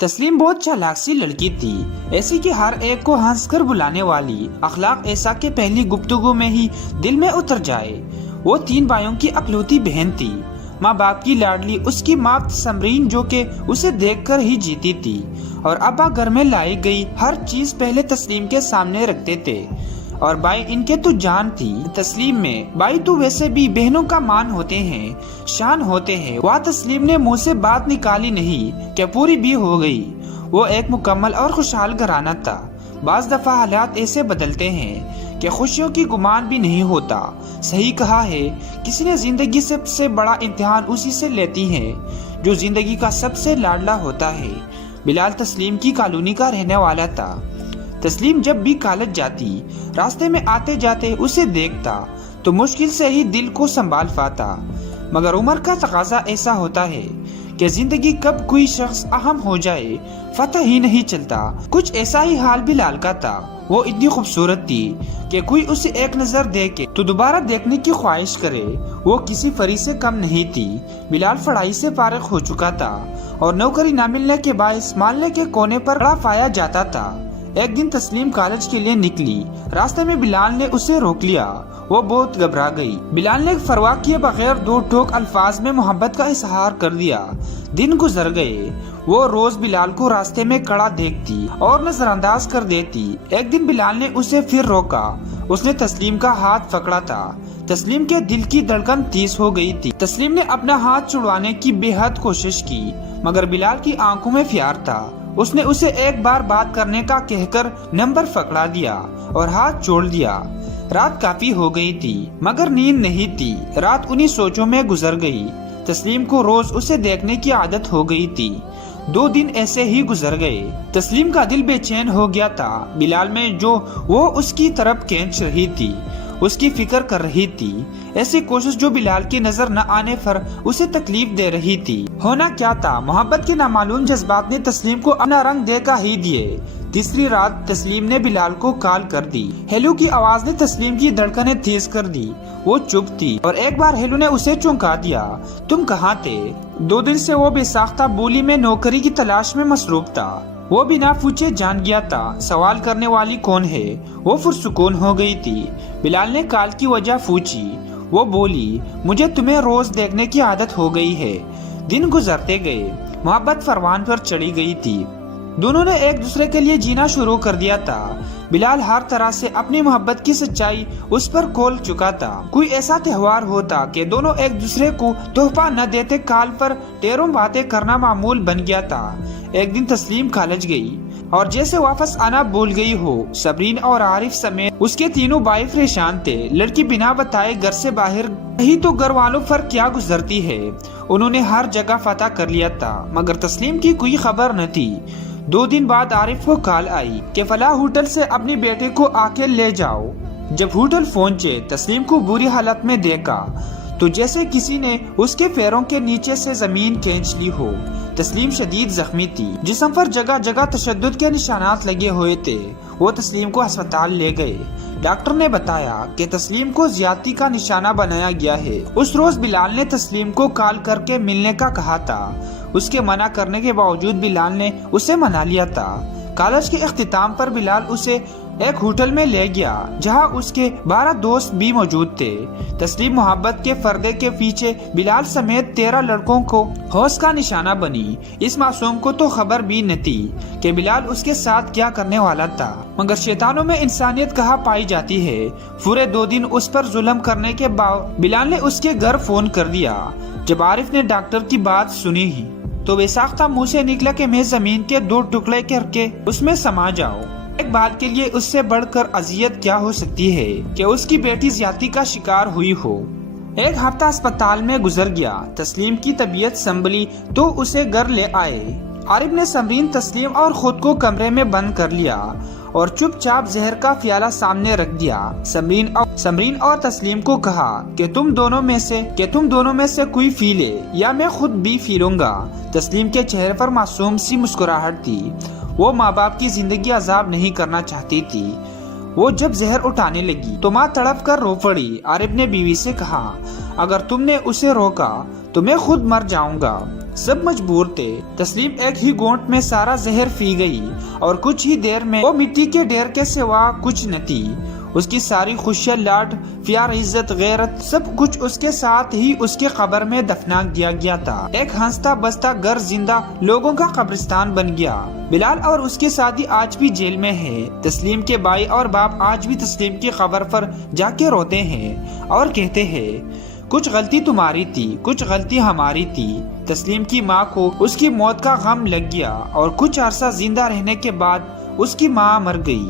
تسلیم بہت چالاک سی لڑکی تھی، ایسی کہ ہر ایک کو ہنس کر بلانے والی، اخلاق ایسا کہ پہلی گفتگو میں ہی دل میں اتر جائے۔ وہ 3 بھائیوں کی اکلوتی بہن تھی، ماں باپ کی لاڈلی اس کی ماں سمرین جو کہ اسے دیکھ کر ہی جیتی تھی، اور ابا گھر میں لائی گئی ہر چیز پہلے تسلیم کے سامنے رکھتے تھے، اور بھائی ان کے تو جان تھی تسلیم میں۔ بھائی تو ویسے بھی بہنوں کا مان ہوتے ہیں، شان ہوتے ہیں۔ وہاں تسلیم نے منہ سے بات نکالی نہیں کہ پوری بھی ہو گئی۔ وہ ایک مکمل اور خوشحال گھرانہ تھا۔ بعض دفعہ حالات ایسے بدلتے ہیں کہ خوشیوں کی گمان بھی نہیں ہوتا۔ صحیح کہا ہے کسی نے، زندگی سب سے بڑا امتحان اسی سے لیتی ہے جو زندگی کا سب سے لاڈلا ہوتا ہے۔ بلال تسلیم کی کالونی کا رہنے والا تھا۔ تسلیم جب بھی کالج جاتی، راستے میں آتے جاتے اسے دیکھتا تو مشکل سے ہی دل کو سنبھال پاتا، مگر عمر کا تقاضا ایسا ہوتا ہے کہ زندگی کب کوئی شخص اہم ہو جائے پتہ ہی نہیں چلتا۔ کچھ ایسا ہی حال بلال کا تھا۔ وہ اتنی خوبصورت تھی کہ کوئی اسے ایک نظر دیکھے تو دوبارہ دیکھنے کی خواہش کرے۔ وہ کسی پری سے کم نہیں تھی۔ بلال پڑھائی سے فارغ ہو چکا تھا اور نوکری نہ ملنے کے باعث محلے کے کونے پر کھڑا پایا جاتا تھا۔ ایک دن تسلیم کالج کے لیے نکلی، راستے میں بلال نے اسے روک لیا۔ وہ بہت گھبرا گئی۔ بلال نے پرواہ کیے بغیر 2 ٹوک الفاظ میں محبت کا اظہار کر دیا۔ دن گزر گئے۔ وہ روز بلال کو راستے میں کھڑا دیکھتی اور نظر انداز کر دیتی۔ ایک دن بلال نے اسے پھر روکا۔ اس نے تسلیم کا ہاتھ پکڑا تھا۔ تسلیم کے دل کی دھڑکن تیز ہو گئی تھی۔ تسلیم نے اپنا ہاتھ چھڑوانے کی بے حد کوشش کی، مگر بلال کی آنکھوں میں پیار تھا۔ اس نے اسے ایک بار بات کرنے کا کہہ کر نمبر پکڑا دیا اور ہاتھ چھوڑ دیا۔ رات کافی ہو گئی تھی مگر نیند نہیں تھی۔ رات انہی سوچوں میں گزر گئی۔ تسلیم کو روز اسے دیکھنے کی عادت ہو گئی تھی۔ 2 دن ایسے ہی گزر گئے۔ تسلیم کا دل بے چین ہو گیا تھا بلال میں، جو وہ اس کی طرف کھینچ رہی تھی، اس کی فکر کر رہی تھی۔ ایسی کوشش جو بلال کی نظر نہ آنے پر اسے تکلیف دے رہی تھی۔ ہونا کیا تھا؟ محبت کے نامعلوم جذبات نے تسلیم کو اپنا رنگ دیکھا ہی دیے۔ تیسری رات تسلیم نے بلال کو کال کر دی۔ ہیلو کی آواز نے تسلیم کی دھڑکنیں تیز کر دی۔ وہ چپ تھی اور ایک بار ہیلو نے اسے چونکا دیا۔ تم کہاں تھے؟ 2 دن سے وہ بے ساختہ بولی میں نوکری کی تلاش میں مصروف تھا۔ وہ بنا پوچھے جان گیا تھا سوال کرنے والی کون ہے۔ وہ پرسکون ہو گئی تھی۔ بلال نے کال کی وجہ پوچھی۔ وہ بولی، مجھے تمہیں روز دیکھنے کی عادت ہو گئی ہے۔ دن گزرتے گئے، محبت پروان پر چڑھی گئی تھی۔ دونوں نے ایک دوسرے کے لیے جینا شروع کر دیا تھا۔ بلال ہر طرح سے اپنی محبت کی سچائی اس پر کھول چکا تھا۔ کوئی ایسا تہوار ہوتا کہ دونوں ایک دوسرے کو تحفہ نہ دیتے، کال پر ٹیروں باتیں کرنا معمول بن گیا تھا۔ ایک دن تسلیم کالج گئی اور جیسے واپس آنا بھول گئی ہو، سمرین اور عارف سمیت اس کے 3 بھائی پریشان تھے۔ لڑکی بنا بتائے گھر سے باہر گئی تو گھر والوں پر کیا گزرتی ہے۔ انہوں نے ہر جگہ فتح کر لیا تھا مگر تسلیم کی کوئی خبر نہ تھی۔ 2 دن بعد عارف کو کال آئی کہ فلاں ہوٹل سے اپنی بیٹے کو آ کے لے جاؤ۔ جب ہوٹل پہنچے، تسلیم کو بری حالت میں دیکھا تو جیسے کسی نے اس کے پیروں کے نیچے سے زمین کھینچ لی ہو۔ تسلیم شدید زخمی تھی، جسم پر جگہ جگہ تشدد کے نشانات لگے ہوئے تھے۔ وہ تسلیم کو ہسپتال لے گئے۔ ڈاکٹر نے بتایا کہ تسلیم کو زیادتی کا نشانہ بنایا گیا ہے۔ اس روز بلال نے تسلیم کو کال کر کے ملنے کا کہا تھا۔ اس کے منع کرنے کے باوجود بلال نے اسے منا لیا تھا۔ کالج کے اختتام پر بلال اسے ایک ہوٹل میں لے گیا جہاں اس کے 12 دوست بھی موجود تھے۔ تسلیم محبت کے پردے کے پیچھے بلال سمیت 13 لڑکوں کو ہوش کا نشانہ بنی۔ اس معصوم کو تو خبر بھی نہ تھی کہ بلال اس کے ساتھ کیا کرنے والا تھا، مگر شیطانوں میں انسانیت کہاں پائی جاتی ہے۔ پورے 2 دن اس پر ظلم کرنے کے بعد بلال نے اس کے گھر فون کر دیا۔ جب عارف نے ڈاکٹر کی بات سنی ہی تو بے ساختہ منہ سے نکلا کہ میں زمین کے 2 ٹکڑے کر کے اس میں سما جاؤں۔ ایک بات کے لیے اس سے بڑھ کر اذیت کیا ہو سکتی ہے کہ اس کی بیٹی زیادتی کا شکار ہوئی ہو۔ 1 ہفتہ اسپتال میں گزر گیا۔ تسلیم کی طبیعت سنبھلی تو اسے گھر لے آئے۔ عارف نے سمرین، تسلیم اور خود کو کمرے میں بند کر لیا اور چپ چاپ زہر کا پیالہ سامنے رکھ دیا۔ سمرین اور تسلیم کو کہا کہ تم دونوں میں سے کوئی پی لے یا میں خود بھی پی لوں گا۔ تسلیم کے چہرے پر معصوم سی مسکراہٹ تھی۔ وہ ماں باپ کی زندگی عذاب نہیں کرنا چاہتی تھی۔ وہ جب زہر اٹھانے لگی تو ماں تڑپ کر رو پڑی۔ عارف نے بیوی سے کہا، اگر تم نے اسے روکا تو میں خود مر جاؤں گا۔ سب مجبور تھے۔ تسلیم ایک ہی گھونٹ میں سارا زہر پی گئی اور کچھ ہی دیر میں وہ مٹی کے ڈھیر کے سوا کچھ نہ تھی۔ اس کی ساری خوشیاں، لاڈ پیار، عزت، غیرت، سب کچھ اس کے ساتھ ہی اس کے قبر میں دفنا دیا گیا تھا۔ ایک ہنستا بستا گھر زندہ لوگوں کا قبرستان بن گیا۔ بلال اور اس کے ساتھی آج بھی جیل میں ہے۔ تسلیم کے بھائی اور باپ آج بھی تسلیم کی قبر پر جا کے روتے ہیں اور کہتے ہیں کچھ غلطی تمہاری تھی، کچھ غلطی ہماری تھی۔ تسلیم کی ماں کو اس کی موت کا غم لگ گیا اور کچھ عرصہ زندہ رہنے کے بعد اس کی ماں مر گئی۔